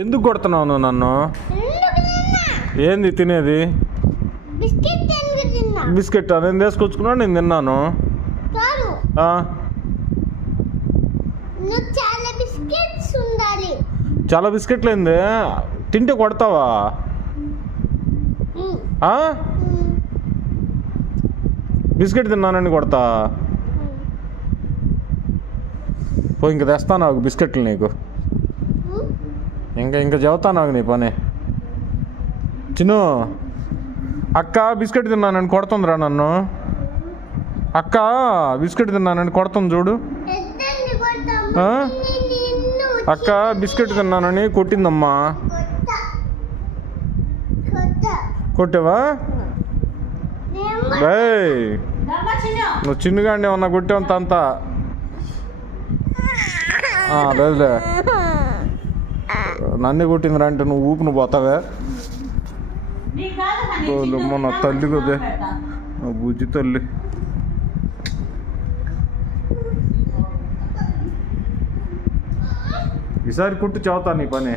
ఎందుకు కొడుతున్నావు నువ్వు నన్ను? ఏంది తినేది? బిస్కెట్ నేను తీసుకొచ్చుకున్నా, నేను తిన్నాను. చాలా బిస్కెట్లు ఏంది? తింటే కొడతావా? బిస్కెట్ తిన్నానని కొడతా? పో, ఇంక తెస్తాను నాకు బిస్కెట్లు నీకు. ఇంకా చెబుతా నాకు నీ పని. చిన్ను, అక్క బిస్కెట్ తిన్నానని కొడుతుందిరా నన్ను. అక్క బిస్కెట్ తిన్నానని కొడుతుంది చూడు. అక్క బిస్కెట్ తిన్నానని కొట్టిందమ్మా. కొట్టావా? నువ్వు చిన్నగానే ఉన్నా కొట్టేంత అంతా లేదులే. నన్నే కొట్టిందిరా అంటే నువ్వు ఊపును పోతావే. నా తల్లి కదే, నా బుజ్జి తల్లి. ఈసారి కుట్టు చెబుతా నీ పని.